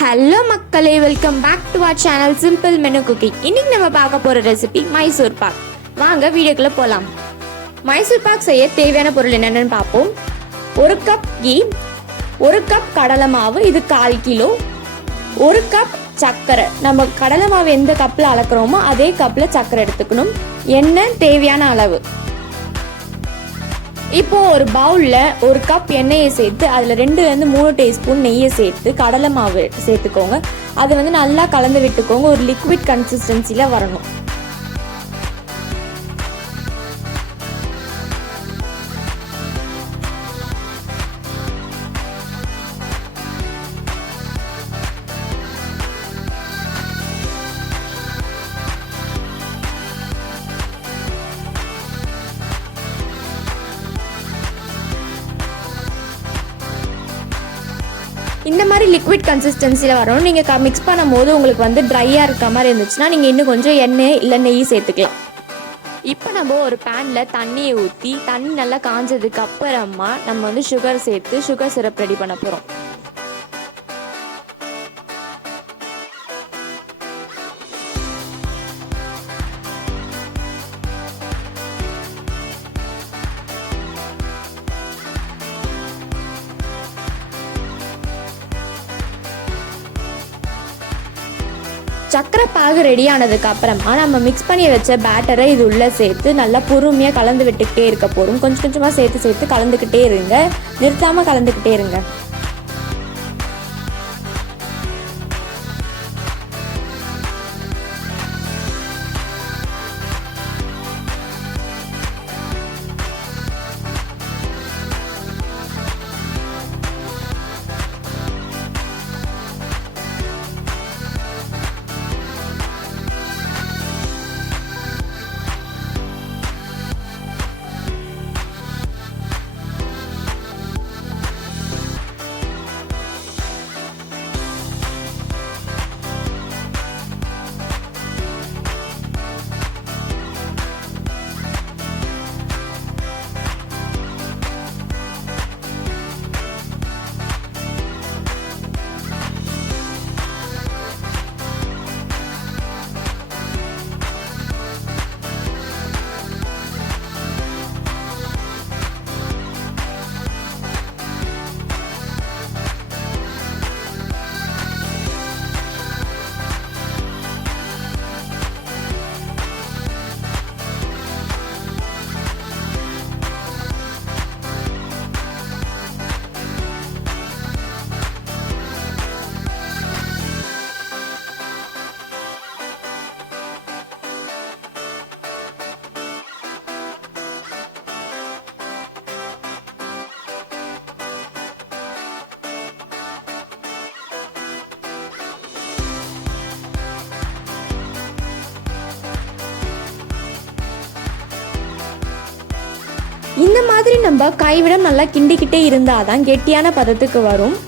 Hello மக்களே, welcome back to our channel simple menu cooking. இன்னைக்கு நம்ம பார்க்க போகிற ரெசிபி மைசூர் பாக். வாங்க வீடியோக்குள்ளே போகலாம். மைசூர் பாக் செய்ய தேவையான பொருள் என்னென்னு பார்ப்போம். 1 கப் கீ, 1 கப் கடலை மாவு, இது 1/4 கிலோ, 1 கப் சர்க்கரை. நம்ம கடலை மாவு எந்த கப்பில் அளக்குறோமோ அதே கப்பில் சர்க்கரை எடுத்துக்கணும். எண்ணெய் தேவையான அளவு. இப்போ ஒரு பவுலில் 1 கப் எண்ணெயை சேர்த்து அதில் 2-3 டீஸ்பூன் நெய்யை சேர்த்து கடலை மாவு சேர்த்துக்கோங்க. அதை நல்லா கலந்து விட்டுக்கோங்க. ஒரு லிக்விட் கன்சிஸ்டன்சியில் வரணும். இந்த மாதிரி லிக்விட் கன்சிஸ்டன்சியில் வரணும். நீங்கள் மிக்ஸ் பண்ணும் போது உங்களுக்கு ட்ரையாக இருக்க மாதிரி இருந்துச்சுன்னா நீங்கள் இன்னும் கொஞ்சம் எண்ணெய் இல்லை நெய் சேர்த்துக்கலாம். இப்போ நம்ம ஒரு பேனில் தண்ணியை ஊற்றி தண்ணி நல்லா காஞ்சதுக்கு அப்புறமா நம்ம சுகர் சேர்த்து சுகர் சிரப் ரெடி பண்ண போகிறோம். சக்கரை பாகு ரெடி ஆனதுக்கு அப்புறமா நம்ம மிக்ஸ் பண்ணி வச்ச பேட்டரை இது உள்ளே சேர்த்து நல்லா பொறுமையாக கலந்து விட்டுக்கிட்டே இருக்க போகிறோம். கொஞ்சம் கொஞ்சமாக சேர்த்து கலந்துக்கிட்டே இருங்க, நிறுத்தாமல் கலந்துக்கிட்டே இருங்க. இந்த மாதிரி நம்ம கைவிட நல்லா கிண்டிக்கிட்டே இருந்தாதான் கெட்டியான பதத்துக்கு வரும்.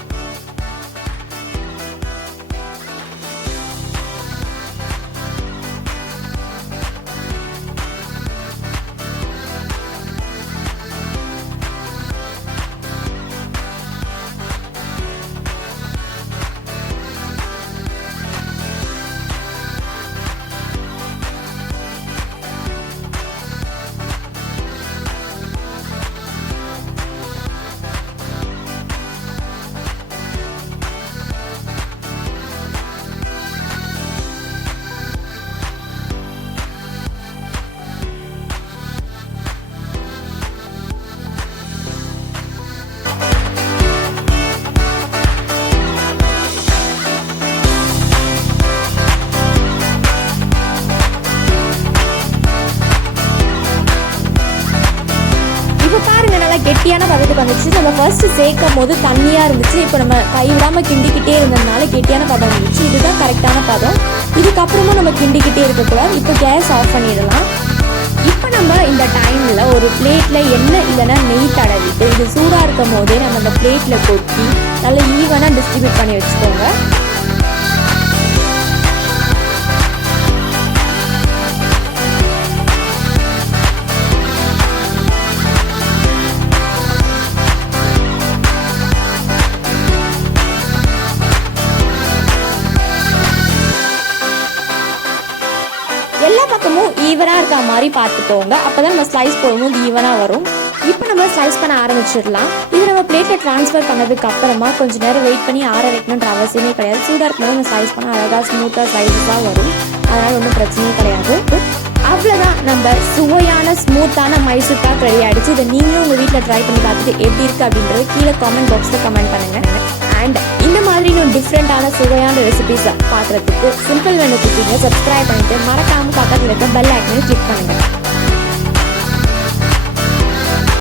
கெட்டியான பதத்துக்கு வந்துச்சு. நம்ம ஃபர்ஸ்ட் சேர்க்கும் போது தண்ணியாக இருந்துச்சு. இப்போ நம்ம கைவிடாமல் கிண்டிக்கிட்டே இருந்ததுனால கெட்டியான பதம் இருந்துச்சு. இதுதான் கரெக்டான பதம். இதுக்கப்புறமும் நம்ம கிண்டிக்கிட்டே இருக்கக்கூடாது. இப்போ கேஸ் ஆஃப் பண்ணிடலாம். இப்போ நம்ம இந்த டைமில் ஒரு பிளேட்டில் எண்ணெய் இல்லைன்னா நெய் தடவிட்டு இது சூடாக இருக்கும் போதே நம்ம அந்த பிளேட்டில் கொட்டி நல்லா ஈவனாக டிஸ்ட்ரிபியூட் பண்ணி வச்சுக்கோங்க. ஈவனாக இருக்க மாதிரி பார்த்துக்கோங்க. அப்போ தான் நம்ம ஸ்லைஸ் போடும்போது ஈவனாக வரும். இப்போ நம்ம ஸ்லைஸ் பண்ண ஆரம்பிச்சிடலாம். இது நம்ம பிளேட்டில் ட்ரான்ஸ்ஃபர் பண்ணதுக்கு அப்புறமா கொஞ்சம் நேரம் வெயிட் பண்ணி ஆற வைக்கணுன்ற அவசியமே கிடையாது. சூடாக இருக்கும்போது நம்ம ஸ்லைஸ் பண்ணால் அழகாக ஸ்மூத்தாக ஸ்லைஸாக வரும். அதனால் ஒன்றும் பிரச்சனையே கிடையாது. அவ்வளோதான், நம்ம சுவையான ஸ்மூத்தான மைசூர் பாக் ரெடி ஆகிடுச்சு. இதை நீங்களும் உங்கள் வீட்டில் ட்ரை பண்ணி பார்த்துட்டு எப்படி இருக்குது அப்படின்றது கீழே காமெண்ட் பாக்ஸில் கமெண்ட் பண்ணுங்கள். அண்ட் இந்த மாதிரி இன்னும் டிஃப்ரெண்ட்டான சுவையான ரெசிபிஸ் பார்க்குறதுக்கு சிம்பிள் மெனு குக்கிங்கை சப்ஸ்கிரைப் பண்ணிட்டு மறக்காமல் பக்கத்தில் இருக்க பெல் ஐக்கனை கிளிக் பண்ணுங்கள்.